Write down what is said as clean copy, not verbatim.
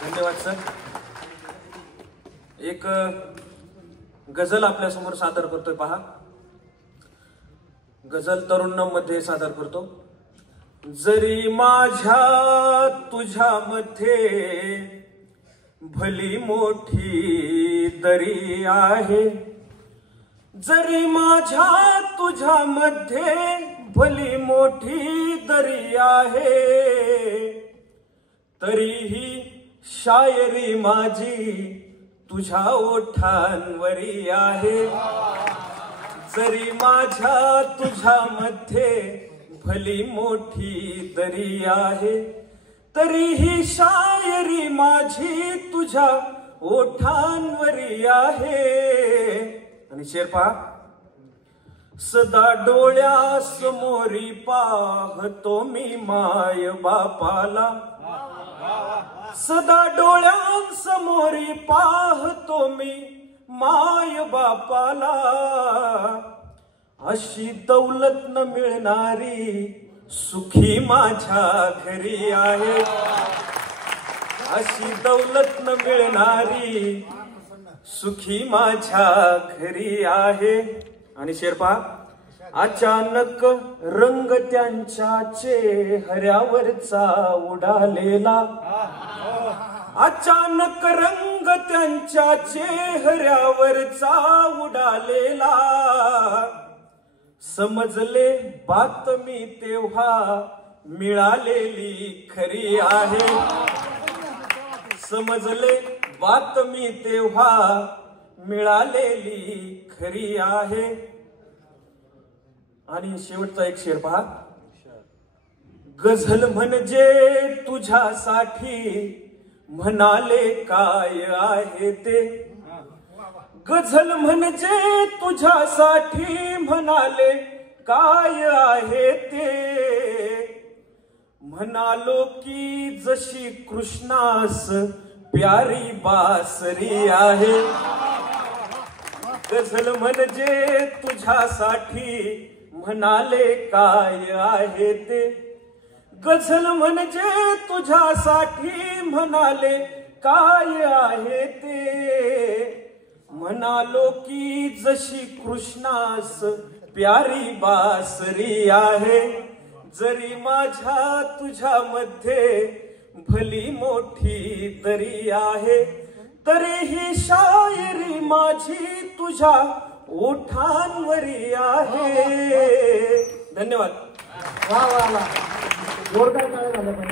धन्यवाद सर. एक गझल आपल्या समोर सादर करतोय पहा. गझल तरुणांमध्ये सादर करतो. जरी माझ्या तुझ्यामध्ये भली मोठी दरी आहे, जरी माझ्या तुझ्यामध्ये भली मोठी दरी आहे, तरीही शायरी माझी तुझ्या ओठांवरी आहे. जरी माझ्या तुझ्यामध्ये भली मोठी दरी आहे, तरीही शायरी माझी तुझ्या ओठांवरी आहे. आणि शेर पहा. सदा डोळ्यासमोरी पाहतो मी माय बापाला, सदा डोळ्यांसमोरी पाहतो मी माय बापाला. अशी दौलत न मिळणारी सुखी माझ्या घरी आहे, अशी दौलत न मिळणारी सुखी माझ्या घरी आहे. आणि शेर पहा. अचानक रंग त्यांच्या चेहऱ्यावरचा उडालेला, अचानक रंग त्यांच्या चेहऱ्यावरचा उडालेला. समजले बातमी तेव्हा मिळालेली खरी आहे, समजले बातमी तेव्हा मिळालेली खरी आहे. आणि शेवटचा एक शेर पहा. गझल म्हणजे तुझ्यासाठी म्हणाले काय आहे ते, गझल म्हणजे तुझ्यासाठी म्हणाले काय आहे ते. म्हणालो की जशी कृष्णास प्यारी बासरी आहे, गझल म्हणजे तुझ्यासाठी म्हणाले काय आहे ते, गझल म्हणजे तुझ्यासाठी म्हणाले काय आहे ते. म्हणालो की जशी कृष्णास प्यारी बासरी आहे, जरी माझ्या तुझ्यामध्ये भली मोठी दरी आहे, तरीही शायरी माझी तुझ्या ओठांवरी आहे. धन्यवाद. वा वा वा. जोरदार टाळ्या झाल्या.